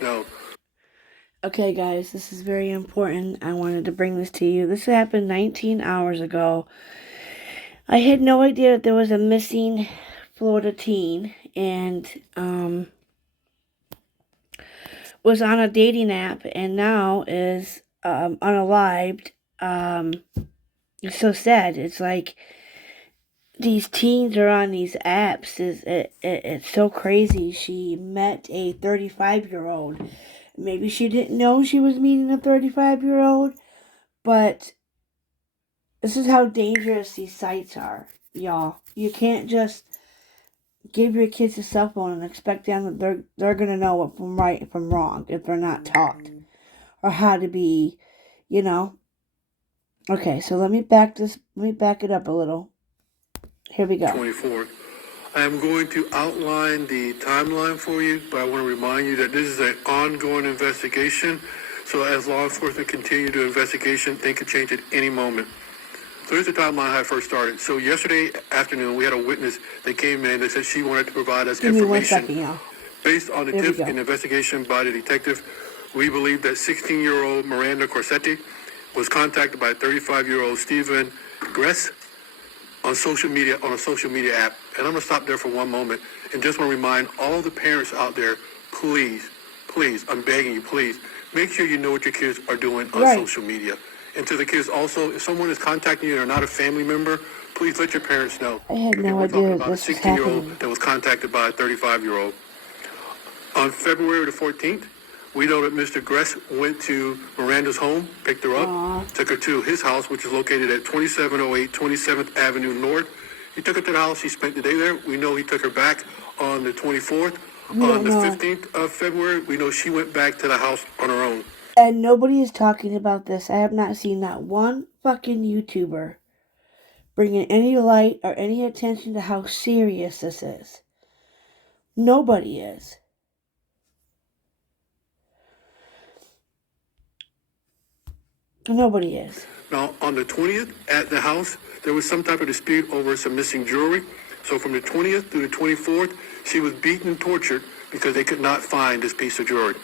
No. Okay, guys, this is very important. I wanted to bring this to you. This happened 19 hours ago. I had no idea that there was a missing Florida teen and was on a dating app and now is unalived. It's so sad. It's like these teens are on these apps. It's so crazy. She met a 35-year-old. Maybe she didn't know she was meeting a 35-year-old, but this is how dangerous these sites are, y'all. You can't just give your kids a cell phone and expect them that they're gonna know what from right and from wrong if they're not taught or how to be, you know. Okay, so let me back it up a little. Here we go. 24th. I am going to outline the timeline for you, but I want to remind you that this is an ongoing investigation. So as law enforcement continue to investigation, things could change at any moment. So here's the timeline how I first started. So yesterday afternoon, we had a witness that came in that said she wanted to provide us Give me 1 information. second, y'all. Based on the There we tips go. and investigation by the detective, we believe that 16-year-old Miranda Corsetti was contacted by 35-year-old Stephen Gress on a social media app. And I'm going to stop there for one moment and just want to remind all the parents out there, please, I'm begging you, please, make sure you know what your kids are doing on social media. And to the kids also, if someone is contacting you and they're not a family member, please let your parents know. I had no we're idea talking that about this a was 16-year-old happening. that was contacted by a 35-year-old. On February the 14th, we know that Mr. Gress went to Miranda's home, picked her up, took her to his house, which is located at 2708 27th Avenue North. He took her to the house. He spent the day there. We know he took her back on the 24th. On the 15th of February, we know she went back to the house on her own. And nobody is talking about this. I have not seen not one fucking YouTuber bringing any light or any attention to how serious this is. Nobody is. Nobody is. Now, on the 20th, at the house, there was some type of dispute over some missing jewelry. So from the 20th through the 24th, she was beaten and tortured because they could not find this piece of jewelry.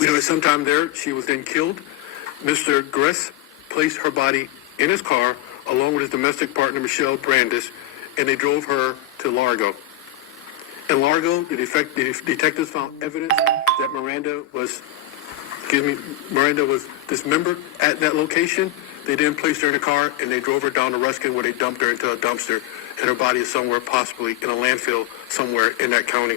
We know that sometime there, she was then killed. Mr. Gress placed her body in his car along with his domestic partner, Michelle Brandis, and they drove her to Largo. In Largo, the detectives found evidence that Miranda was dismembered at that location. They then placed her in a car and they drove her down to Ruskin where they dumped her into a dumpster, and her body is somewhere possibly in a landfill somewhere in that county.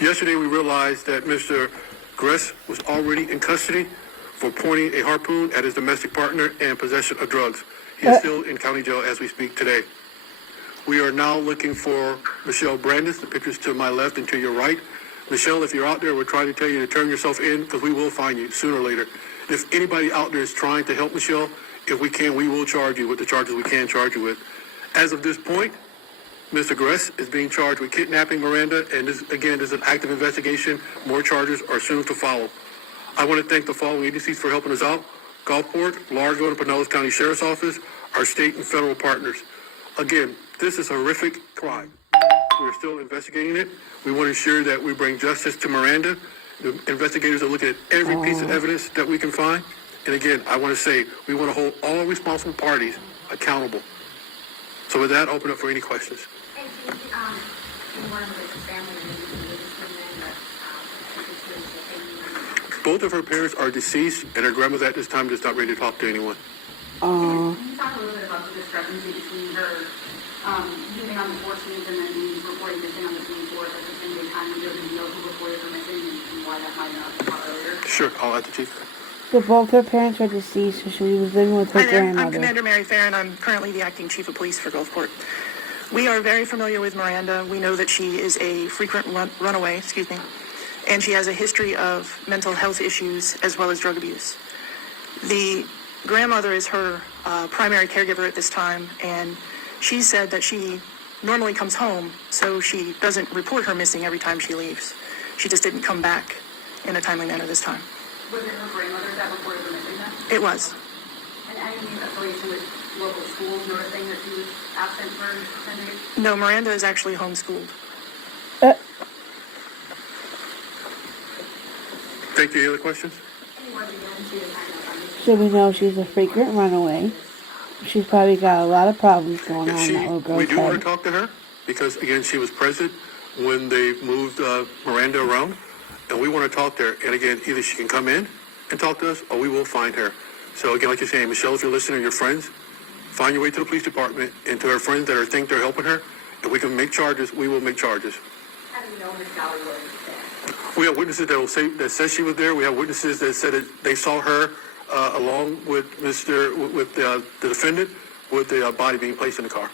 Yesterday we realized that Mr. Gress was already in custody for pointing a harpoon at his domestic partner and possession of drugs. He is still in county jail as we speak today. We are now looking for Michelle Brandis. The picture's to my left and to your right. Michelle, if you're out there, we're trying to tell you to turn yourself in because we will find you sooner or later. If anybody out there is trying to help Michelle, if we can, we will charge you with the charges we can charge you with. As of this point, Mr. Gress is being charged with kidnapping Miranda, and this is an active investigation. More charges are soon to follow. I want to thank the following agencies for helping us out: Gulfport, Largo, and Pinellas County Sheriff's Office, our state and federal partners. Again, this is a horrific crime. We're still investigating it. We want to ensure that we bring justice to Miranda. The investigators are looking at every piece of evidence that we can find. And again, I want to say we want to hold all responsible parties accountable. So with that, open up for any questions. Both of her parents are deceased, and her grandmother at this time is not ready to talk to anyone. Can you talk a little bit about the discrepancy between her leaving on the 14th and then being reported missing on the 24th at the same time you don't know who reported her missing and why that might not have come earlier? Sure, I'll ask the chief. So both her parents are deceased, so she was living with her grandmother. I'm Commander Mary Farron. I'm currently the acting chief of police for Gulfport. We are very familiar with Miranda. We know that she is a frequent runaway, and she has a history of mental health issues as well as drug abuse. The grandmother is her primary caregiver at this time, and she said that she normally comes home, so she doesn't report her missing every time she leaves. She just didn't come back in a timely manner this time. Was it her grandmother that reported her missing then? It was. And any affiliation with local schools noticing that she was absent for 10 days? No, Miranda is actually homeschooled. Thank you. Any other questions? So we know she's a frequent runaway. She's probably got a lot of problems going on in that little We girl's do want to head. talk to her because, again, she was present when they moved Miranda around, and we want to talk to her. And again, either she can come in and talk to us, or we will find her. So again, like you're saying, Michelle, if you're listening, your friends, find your way to the police department and to her friends that think they're helping her. If we can make charges, we will make charges. How do you know Miss Dolly was there? We have witnesses that said she was there. We have witnesses that said that they saw her along with the defendant with the body being placed in the car.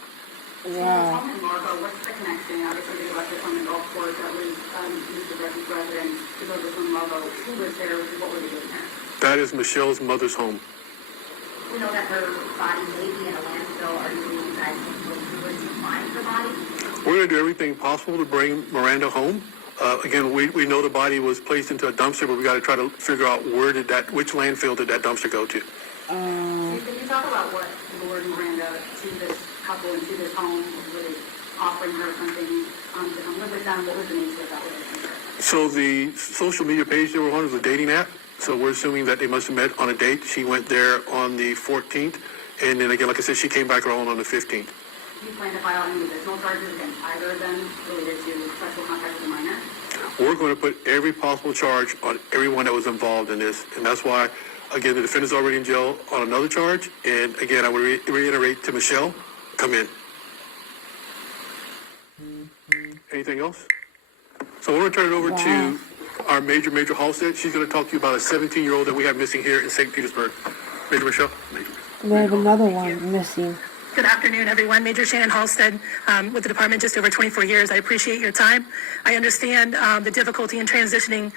Wow. Home in Largo, what's the connection? Obviously, they left it from the golf course. That was Mr. Becky's residence to go to from Largo. Who was there? What were they doing there? That is Michelle's mother's home. We know that her body may be in a landfill. Are you guys going to find her body? We're going to do everything possible to bring Miranda home. Again, we know the body was placed into a dumpster, but we got to try to figure out which landfill did that dumpster go to. Can you talk about what lured Miranda to this couple and to this home? Were they offering her something to come live with them? What was the nature of that relationship? So the social media page they were on was a dating app. So we're assuming that they must have met on a date. She went there on the 14th, and then again, like I said, she came back around on the 15th. Do you plan to file any additional charges against either of them related to sexual contact with a minor? We're going to put every possible charge on everyone that was involved in this, and that's why, again, the defendant's already in jail on another charge, and again, I would reiterate to Michelle, come in. Anything else? So we're going to turn it over to our Major Halstead. She's going to talk to you about a 17-year-old that we have missing here in St. Petersburg. Major Michelle. We have another one missing. Good afternoon, everyone. Major Shannon Halstead with the department just over 24 years. I appreciate your time. I understand the difficulty in transitioning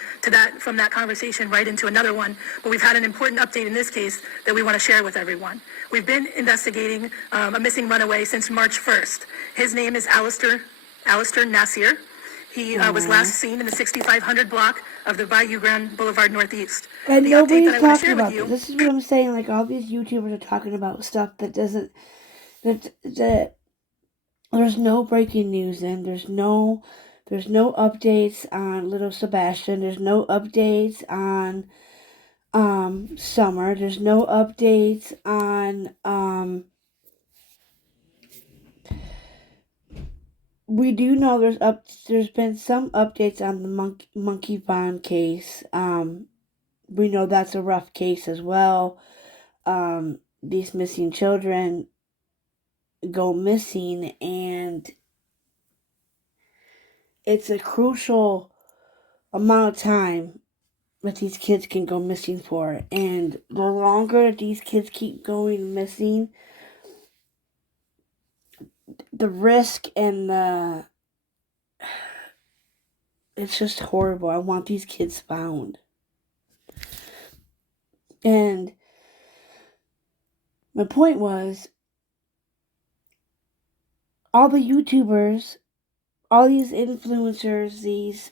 from that conversation right into another one, but we've had an important update in this case that we want to share with everyone. We've been investigating a missing runaway since March 1st. His name is Alistair Nasir. He was last seen in the 6500 block of the Bayou Grand Boulevard Northeast. And The update nobody's that I want to talking share with about you. this. This is what I'm saying. Like, all these YouTubers are talking about stuff that doesn't... That there's no breaking news in. There's no updates on little Sebastian. There's no updates on Summer. There's no updates on we do know there's been some updates on the Monkey Bond case. We know that's a rough case as well. These missing children go missing, and it's a crucial amount of time that these kids can go missing for, and the longer that these kids keep going missing, the risk and it's just horrible. I want these kids found. And my point was, all the YouTubers, all these influencers, these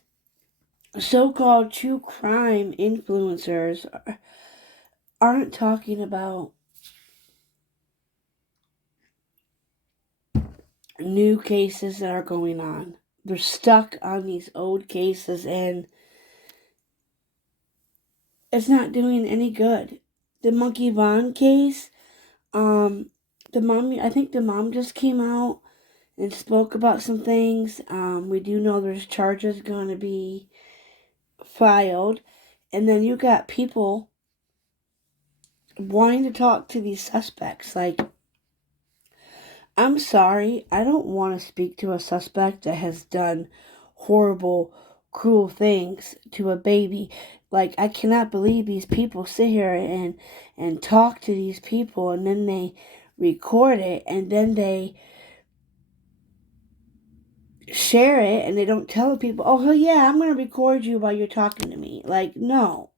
so-called true crime influencers aren't talking about new cases that are going on. They're stuck on these old cases, and it's not doing any good. The Monkey Vaughn case, I think the mom just came out and spoke about some things. We do know there's charges going to be filed. And then you got people wanting to talk to these suspects. Like, I'm sorry, I don't want to speak to a suspect that has done horrible, cruel things to a baby. Like, I cannot believe these people sit here and talk to these people, and then they record it, and then they share it, and they don't tell people, oh yeah, I'm going to record you while you're talking to me. Like, no.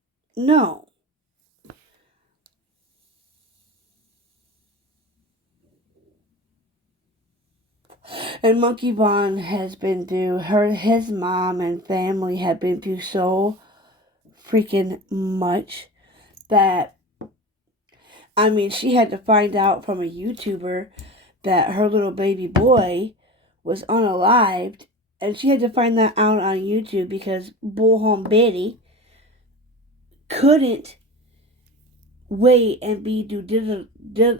And Monkey Bond has been through, his mom and family have been through so freaking much that, I mean, she had to find out from a YouTuber that her little baby boy was unalived, and she had to find that out on YouTube because Bullhorn Betty couldn't wait and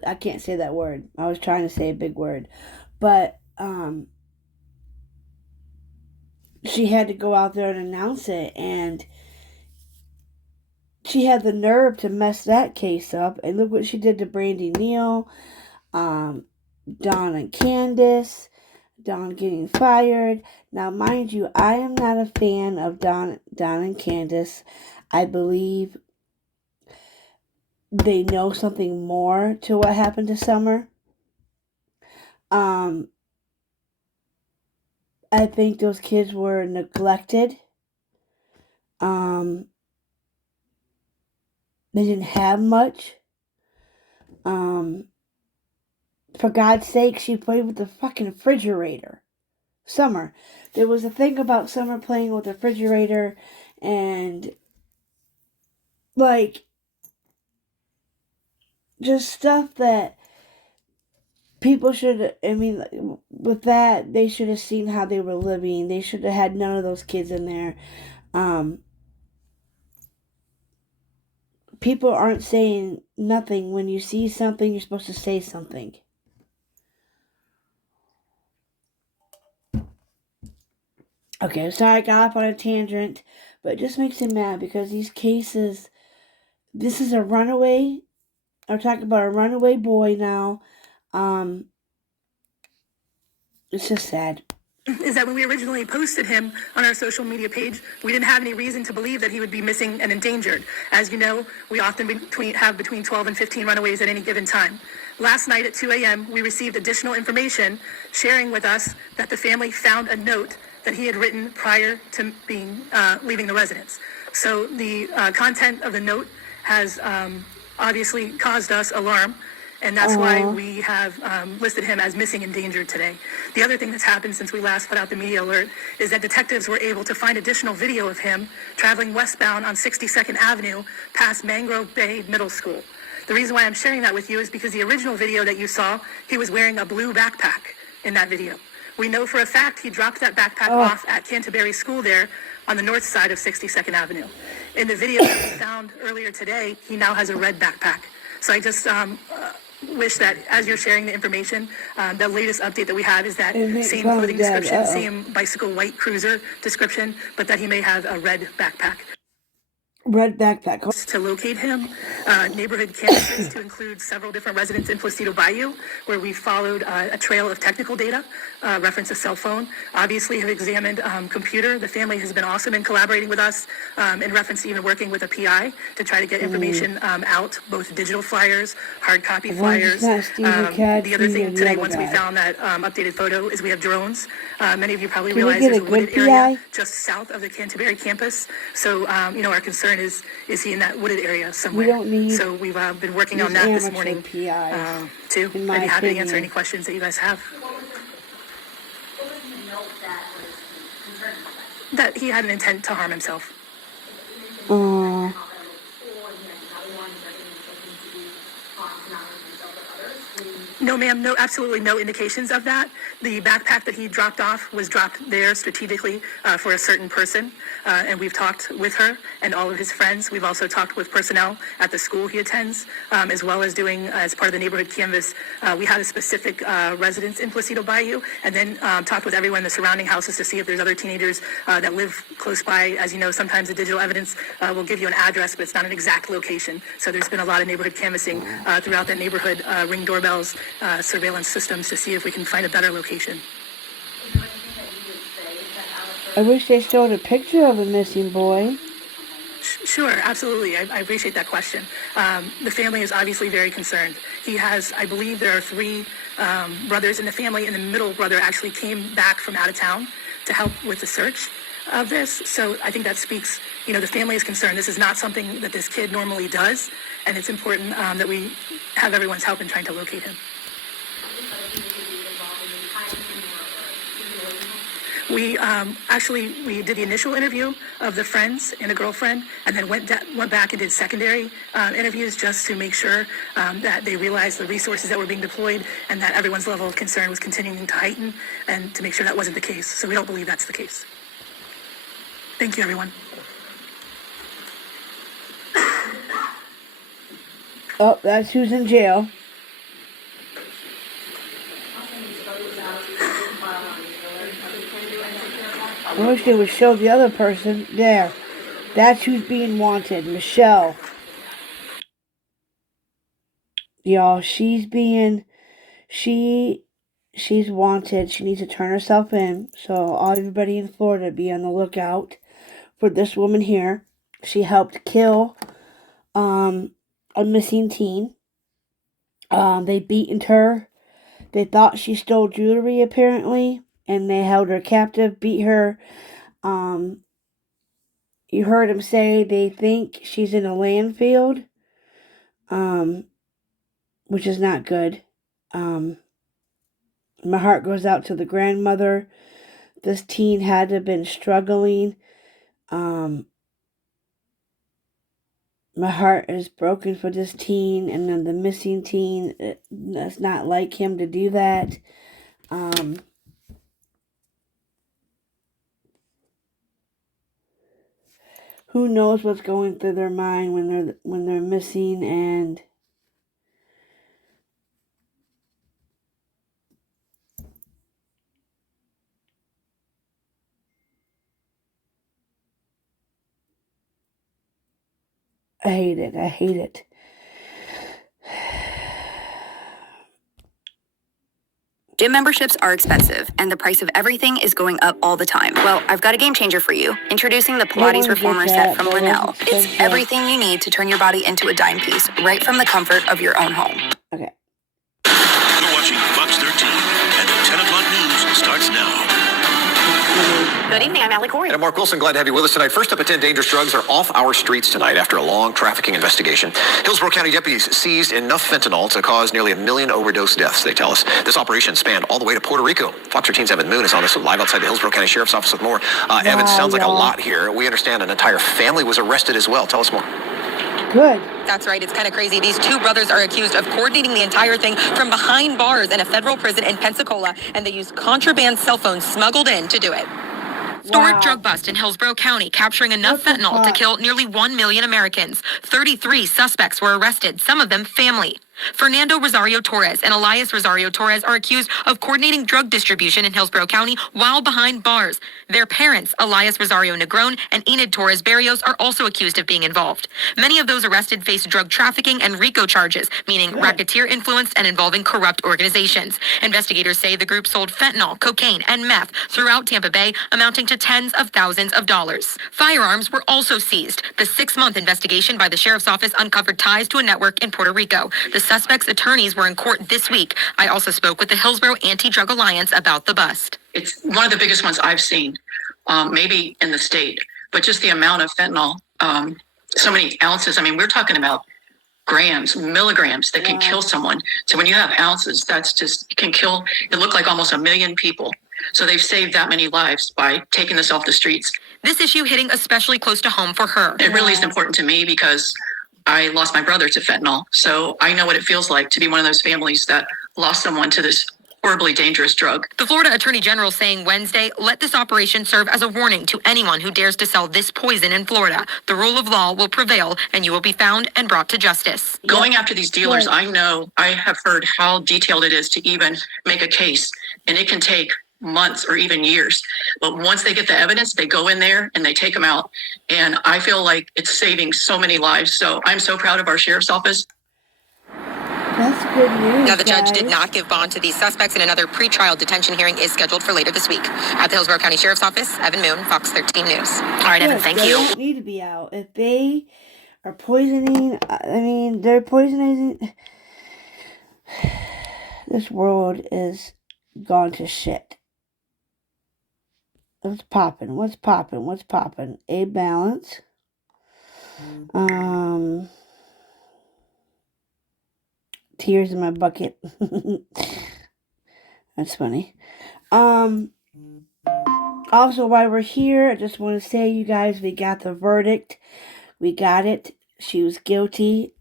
I can't say that word. I was trying to say a big word. But she had to go out there and announce it, and she had the nerve to mess that case up. And look what she did to Brandy Neal, Dawn and Candace, Dawn getting fired. Now, mind you, I am not a fan of Dawn and Candace. I believe they know something more to what happened to Summer. I think those kids were neglected. They didn't have much. For God's sake, she played with the fucking refrigerator. Summer. There was a thing about Summer playing with the refrigerator, and like just stuff that people should, I mean, with that, they should have seen how they were living. They should have had none of those kids in there. People aren't saying nothing. When you see something, you're supposed to say something. Okay, sorry I got off on a tangent, but it just makes me mad because these cases, this is a runaway. I'm talking about a runaway boy now. It's just sad. Is that when we originally posted him on our social media page, we didn't have any reason to believe that he would be missing and endangered. As you know, we often have between 12 and 15 runaways at any given time. Last night at 2 a.m., we received additional information sharing with us that the family found a note that he had written prior to leaving the residence. So the content of the note has obviously caused us alarm. And that's why we have listed him as missing and endangered today. The other thing that's happened since we last put out the media alert is that detectives were able to find additional video of him traveling westbound on 62nd Avenue past Mangrove Bay Middle School. The reason why I'm sharing that with you is because the original video that you saw, he was wearing a blue backpack in that video. We know for a fact he dropped that backpack off at Canterbury School there on the north side of 62nd Avenue. In the video that we found earlier today, he now has a red backpack. So I just wish that as you're sharing the information, the latest update that we have is that same clothing description, same bicycle white cruiser description, but that he may have a red backpack. Red backpack. To locate him, neighborhood canvases to include several different residents in Placido Bayou, where we followed a trail of technical data, reference a cell phone, obviously have examined computer. The family has been awesome in collaborating with us in reference to even working with a PI to try to get information out, both digital flyers, hard copy flyers. The other thing today, once we found that updated photo, is we have drones. Many of you probably realize there's a wooded area just south of the Canterbury campus. So, our concern is he in that wooded area somewhere? We don't need so we've been working on that this morning too. I'd be happy to answer any questions that you guys have. What was the note that was concerning about? That he had an intent to harm himself. No, ma'am, no, absolutely no indications of that. The backpack that he dropped off was dropped there strategically for a certain person, and we've talked with her and all of his friends. We've also talked with personnel at the school he attends, as well as doing, as part of the neighborhood canvas, we had a specific residence in Placido Bayou, and then talked with everyone in the surrounding houses to see if there's other teenagers that live close by. As you know, sometimes the digital evidence will give you an address, but it's not an exact location. So there's been a lot of neighborhood canvassing throughout that neighborhood, ring doorbells, surveillance systems to see if we can find a better location. I wish they showed a picture of the missing boy. Sure, absolutely. I appreciate that question. The family is obviously very concerned. He has, I believe there are 3 brothers in the family, and the middle brother actually came back from out of town to help with the search of this. So I think that speaks, the family is concerned. This is not something that this kid normally does, and it's important that we have everyone's help in trying to locate him. We we did the initial interview of the friends and the girlfriend, and then went back and did secondary interviews just to make sure that they realized the resources that were being deployed and that everyone's level of concern was continuing to heighten, and to make sure that wasn't the case. So we don't believe that's the case. Thank you, everyone. Oh, that's who's in jail. I wish they would show the other person. There. That's who's being wanted. Michelle. Y'all, she's wanted. She needs to turn herself in. So everybody in Florida be on the lookout for this woman here. She helped kill a missing teen. They beaten her. They thought she stole jewelry apparently, and they held her captive, beat her. You heard him say they think she's in a landfill, which is not good. My heart goes out to the grandmother. This teen had to have been struggling. My heart is broken for this teen, and then the missing teen. It's not like him to do that. Who knows what's going through their mind when they're missing, and I hate it. I hate it. Gym memberships are expensive, and the price of everything is going up all the time. Well, I've got a game changer for you. Introducing the Pilates Reformer set from Linnell. It's everything you need to turn your body into a dime piece, right from the comfort of your own home. Okay. You're watching Fox 13, and the 10 o'clock news starts now. Good evening, I'm Allie Corey. And I'm Mark Wilson, glad to have you with us tonight. First up at 10, dangerous drugs are off our streets tonight after a long trafficking investigation. Hillsborough County deputies seized enough fentanyl to cause nearly 1 million overdose deaths, they tell us. This operation spanned all the way to Puerto Rico. Fox 13's Evan Moon is on this live outside the Hillsborough County Sheriff's Office with more. Evan, sounds like a lot here. We understand an entire family was arrested as well. Tell us more. Good. That's right. It's kind of crazy. These two brothers are accused of coordinating the entire thing from behind bars in a federal prison in Pensacola, and they used contraband cell phones smuggled in to do it. Historic drug bust in Hillsborough County, capturing enough fentanyl to kill nearly 1 million Americans. 33 suspects were arrested, some of them family. Fernando Rosario Torres and Elias Rosario Torres are accused of coordinating drug distribution in Hillsborough County while behind bars. Their parents, Elias Rosario Negron and Enid Torres Barrios, are also accused of being involved. Many of those arrested face drug trafficking and RICO charges, meaning racketeer influenced and involving corrupt organizations. Investigators say the group sold fentanyl, cocaine, and meth throughout Tampa Bay, amounting to tens of thousands of dollars. Firearms were also seized. The 6-month investigation by the sheriff's office uncovered ties to a network in Puerto Rico. The suspects' attorneys were in court this week. I also spoke with the Hillsborough Anti-Drug Alliance about the bust. It's one of the biggest ones I've seen, maybe in the state, but just the amount of fentanyl, so many ounces. I mean, we're talking about grams, milligrams that can kill someone. So when you have ounces, that's just can kill, it looked like almost 1 million people. So they've saved that many lives by taking this off the streets. This issue hitting especially close to home for her. It really is important to me because I lost my brother to fentanyl. So I know what it feels like to be one of those families that lost someone to this horribly dangerous drug. The Florida Attorney General saying Wednesday, let this operation serve as a warning to anyone who dares to sell this poison in Florida. The rule of law will prevail and you will be found and brought to justice. Going after these dealers, I know, I have heard how detailed it is to even make a case, and it can take months or even years. But once they get the evidence, they go in there and they take them out. And I feel like it's saving so many lives. So I'm so proud of our sheriff's office. That's good news. Now, the judge did not give bond to these suspects, and another pretrial detention hearing is scheduled for later this week. At the Hillsborough County Sheriff's Office, Evan Moon, Fox 13 News. All right, Evan, thank you. They don't need to be out. If they are poisoning, they're poisoning. This world is gone to shit. What's popping? What's popping? What's popping? A balance. Tears in my bucket. That's funny. Also, while we're here, I just want to say, you guys, we got the verdict. We got it. She was guilty.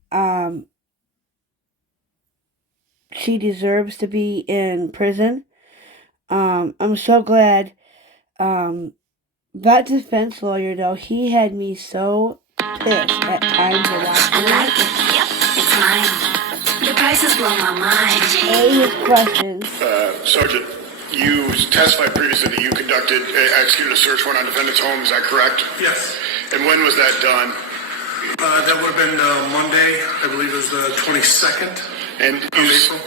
She deserves to be in prison. I'm so glad. That defense lawyer, though, he had me so pissed at times of watching it. It's mine. The prices blow my mind. Any questions? Sergeant, you testified previously that you executed a search warrant on defendant's home. Is that correct? Yes. And when was that done? That would have been Monday, I believe it was the 22nd And of April.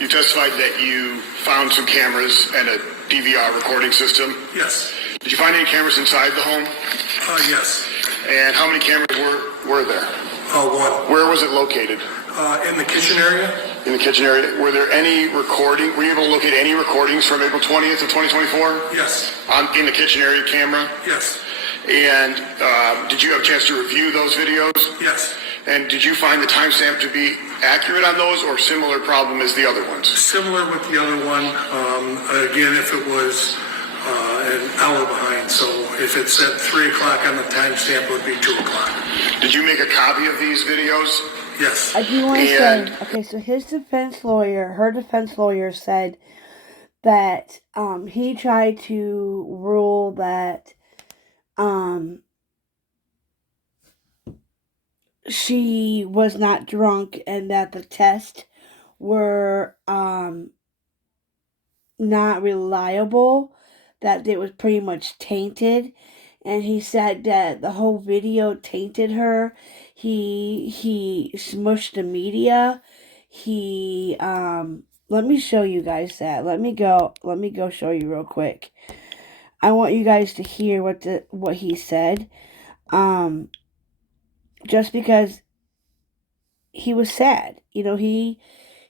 you testified that you found some cameras and a DVR recording system. Yes. Did you find any cameras inside the home? Yes. And how many cameras were there? One. Where was it located? In the kitchen area? In the kitchen area. Were you able to locate any recordings from April 20th of 2024? Yes. In the kitchen area camera? Yes. And did you have a chance to review those videos? Yes. And did you find the timestamp to be accurate on those or similar problem as the other ones? Similar with the other one. Again, if it was an hour behind, so if it said 3 o'clock on the timestamp, it would be 2 o'clock. Did you make a copy of these videos? Yes. I do want to say, okay, so her defense lawyer said that he tried to rule that she was not drunk and that the tests were not reliable, that it was pretty much tainted, and he said that the whole video tainted her. He smushed the media. He let me show you guys that. Let me go show you real quick. I want you guys to hear what he said. Just because he was sad. You know, he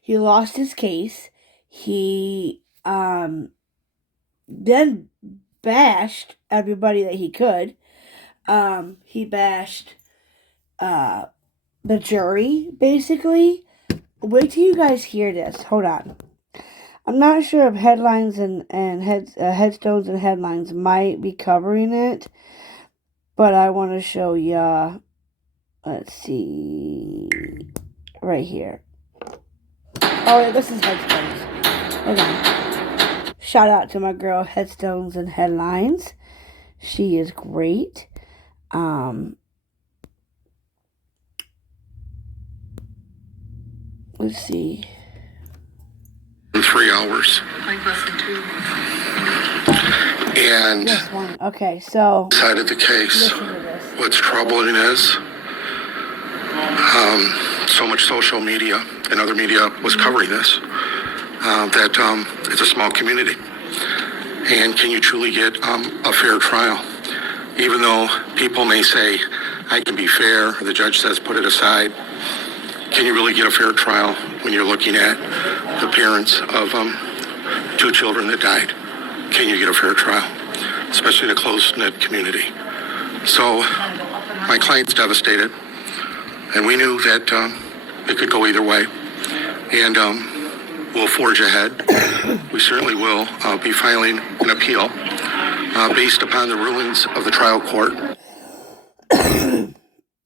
lost his case. He then bashed everybody that he could. He bashed the jury, basically. Wait till you guys hear this. Hold on. I'm not sure if headlines and headstones and headlines might be covering it, but I want to show ya. Let's see, right here. Oh, this is headstones. Hold on. Shout out to my girl, Headstones and Headlines. She is great. Let's see. In 3 hours. Like less than 2. And This one. Okay, so side of the case. listen to this. What's troubling is so much social media and other media was covering this, that it's a small community. And can you truly get a fair trial? Even though people may say, I can be fair, the judge says put it aside, can you really get a fair trial when you're looking at the parents of 2 children that died? Can you get a fair trial? Especially in a close-knit community. So my client's devastated, and we knew that it could go either way. And we'll forge ahead. We certainly will be filing an appeal based upon the rulings of the trial court.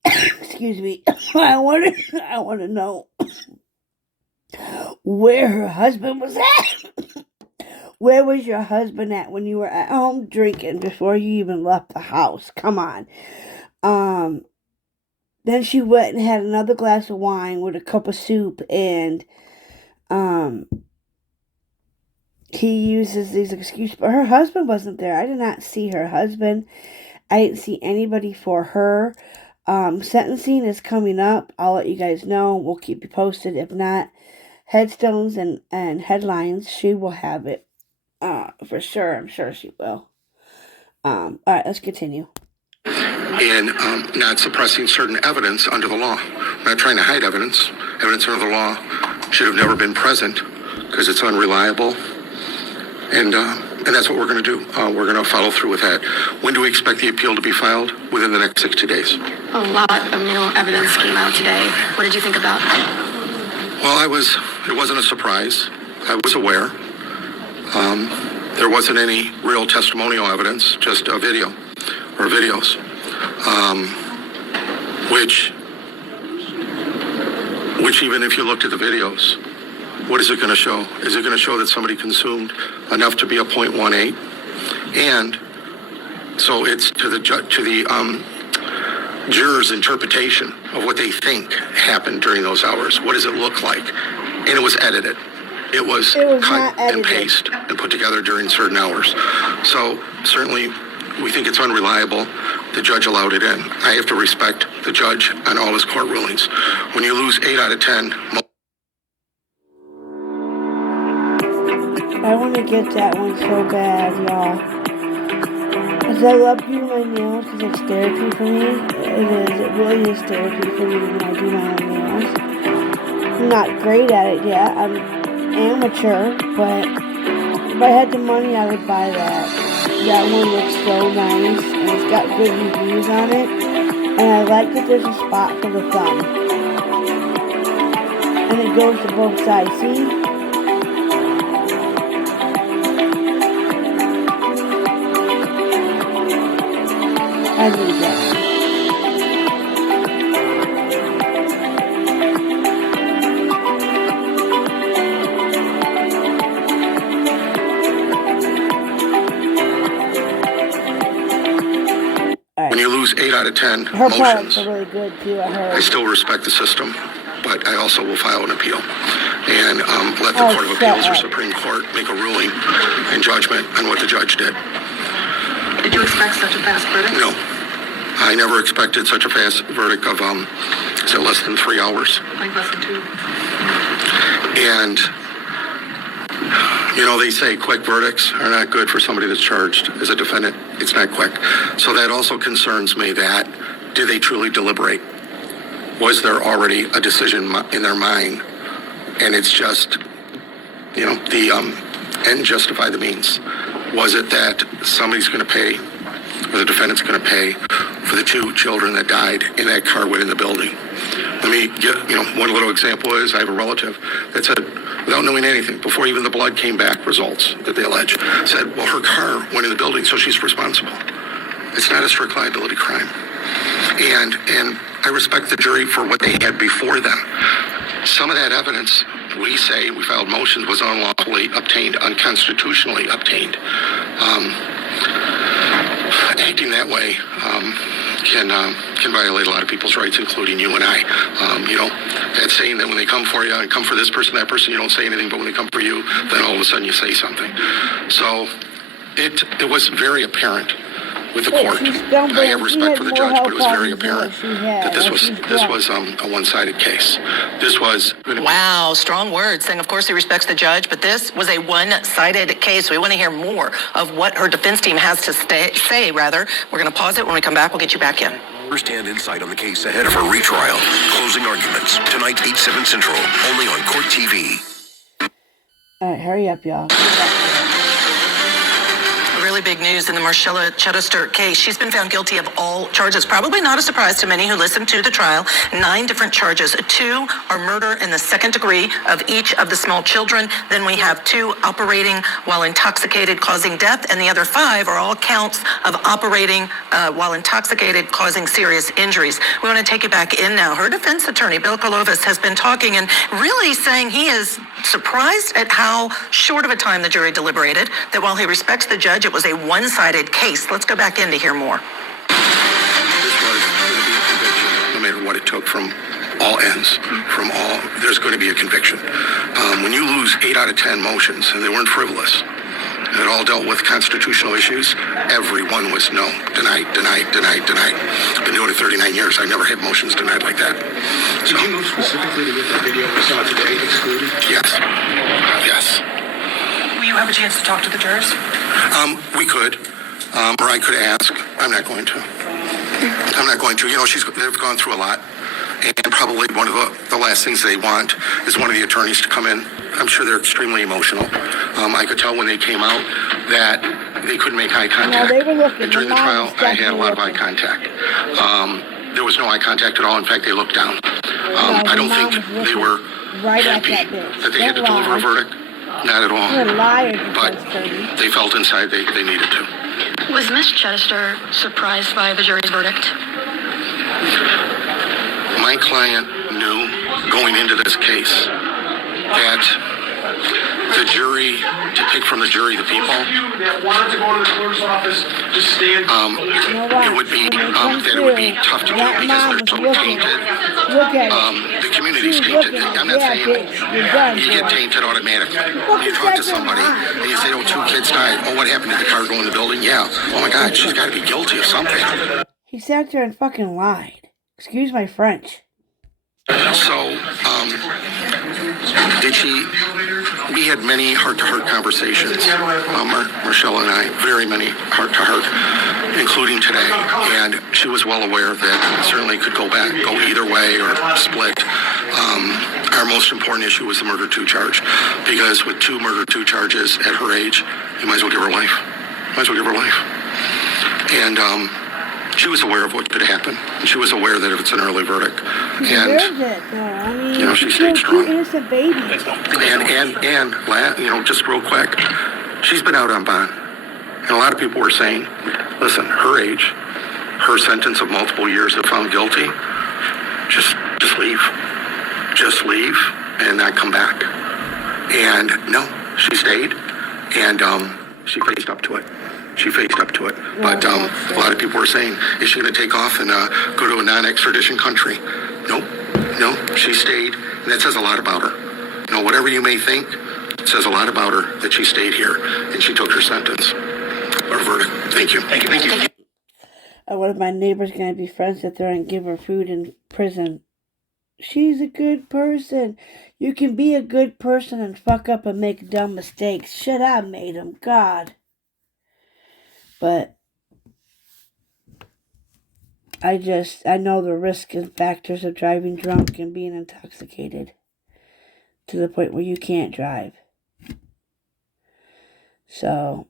Excuse me. I want to know where her husband was at. Where was your husband at when you were at home drinking before you even left the house? Come on. Then she went and had another glass of wine with a cup of soup, and he uses these excuses, but her husband wasn't there. I did not see her husband. I didn't see anybody for her. Sentencing is coming up. I'll let you guys know. We'll keep you posted. If not, Headstones and Headlines, she will have it. For sure. I'm sure she will. All right, let's continue. And not suppressing certain evidence under the law. We're not trying to hide evidence. Evidence under the law should have never been present because it's unreliable. And that's what we're going to do. We're going to follow through with that. When do we expect the appeal to be filed? Within the next 60 days. A lot of new evidence came out today. What did you think about it? Well, it wasn't a surprise. I was aware. There wasn't any real testimonial evidence, just a video or videos, which even if you looked at the videos, what is it going to show? Is it going to show that somebody consumed enough to be a 0.18? And so it's to the jurors' interpretation of what they think happened during those hours. What does it look like? And it was edited. It was cut and pasted and put together during certain hours. So certainly we think it's unreliable. The judge allowed it in. I have to respect the judge on all his court rulings. When you lose 8 out of 10... I want to get that one so bad, y'all. Because I love doing my nails because it's therapy for me. It is. It really is therapy for me when I do my own nails. I'm not great at it yet. I'm amateur, but if I had the money, I would buy that. That one looks so nice, and it's got good reviews on it. And I like that there's a spot for the thumb. And it goes to both sides, see? I need that. When you lose 8 out of 10 Her motions, products are really good too, I heard. I still respect the system, but I also will file an appeal and let the Court of Appeals or Supreme Court make a ruling and judgment on what the judge did. Did you expect such a fast verdict? No. I never expected such a fast verdict of, is it less than 3 hours? Like less than 2. And, you know, they say quick verdicts are not good for somebody that's charged as a defendant. It's not quick. So that also concerns me that, did they truly deliberate? Was there already a decision in their mind? And it's just, you know, the end justify the means. Was it that somebody's going to pay, or the defendant's going to pay for the 2 children that died in that car within the building? Let me get, you know, one little example is I have a relative that said, without knowing anything, before even the blood came back, results that they allege, said, well, her car went in the building, so she's responsible. It's not a strict liability crime. And I respect the jury for what they had before them. Some of that evidence, we say, we filed motions, was unlawfully obtained, unconstitutionally obtained. Acting that way can violate a lot of people's rights, including you and I. You know, that saying that when they come for you and come for this person, that person, you don't say anything, but when they come for you, then all of a sudden you say something. So it was very apparent with the court. I have respect for the judge, but it was very apparent that this was a one-sided case. This was... Wow, strong words. And of course he respects the judge, but this was a one-sided case. We want to hear more of what her defense team has to say. We're going to pause it. When we come back, we'll get you back in. First-hand insight on the case ahead of her retrial. Closing arguments. Tonight, 8/7 Central. Only on Court TV. All right, hurry up, y'all. Really big news in the Marcella Chittister case. She's been found guilty of all charges. Probably not a surprise to many who listened to the trial. 9 different charges. 2 are murder in the 2nd degree of each of the small children. Then we have 2 operating while intoxicated causing death, and the other 5 are all counts of operating while intoxicated causing serious injuries. We want to take you back in now. Her defense attorney, Bill Kolovis, has been talking and really saying he is surprised at how short of a time the jury deliberated, that while he respects the judge, it was a one-sided case. Let's go back in to hear more. This was going to be a conviction, no matter what it took from all ends, there's going to be a conviction. When you lose 8 out of 10 motions, and they weren't frivolous, and it all dealt with constitutional issues, everyone was no, denied. I've been doing it 39 years. I've never had motions denied like that. So, did you move specifically to get the video we saw today excluded? Yes. Will you have a chance to talk to the jurors? We could, or I could ask. I'm not going to. You know, they've gone through a lot. And probably one of the last things they want is one of the attorneys to come in. I'm sure they're extremely emotional. I could tell when they came out that they couldn't make eye contact. No, they were looking. And during the trial, I had a lot of eye contact. There was no eye contact at all. In fact, they looked down. I don't think they were happy that they had to deliver a verdict. Not at all. But they felt inside they needed to. Was Miss Chittister surprised by the jury's verdict? My client knew going into this case that the jury, to pick from the jury the people, That wanted to go to the clerk's office, just stand. it would be tough to do because they're so tainted. Look at it. The community's tainted. I'm not saying you get tainted automatically. You talk to somebody and you say, oh, 2 kids died. Oh, what happened? Did the car go in the building? Yeah. Oh my God, she's got to be guilty of something. He sat there and fucking lied. Excuse my French. So, we had many heart-to-heart conversations, Marcella and I, very many heart-to-heart, including today. And she was well aware that it certainly could go either way or split. Our most important issue was the murder 2 charge, because with 2 murder 2 charges at her age, you might as well give her life. And, she was aware of what could happen. She was aware that if it's an early verdict. She deserves it, though. I mean, she stayed strong. 2 innocent babies. And just real quick, she's been out on bond. And a lot of people were saying, listen, her age, her sentence of multiple years if found guilty, just leave. Just leave and not come back. And no, she stayed and she faced up to it. But a lot of people were saying, is she going to take off and go to a non-extradition country? No, she stayed. And that says a lot about her. Whatever you may think, it says a lot about her that she stayed here and she took her sentence or verdict. Thank you. What if my neighbor's going to be friends with her and give her food in prison? She's a good person. You can be a good person and fuck up and make dumb mistakes. Shit, I made them. God. But I know the risk and factors of driving drunk and being intoxicated to the point where you can't drive. So,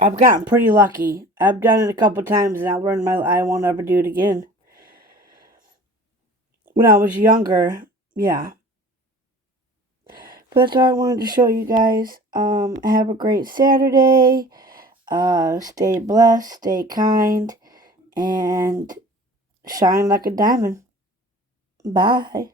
I've gotten pretty lucky. I've done it a couple times and I learned I won't ever do it again. When I was younger, yeah. But that's all I wanted to show you guys. Have a great Saturday. Stay blessed, stay kind, and shine like a diamond. Bye.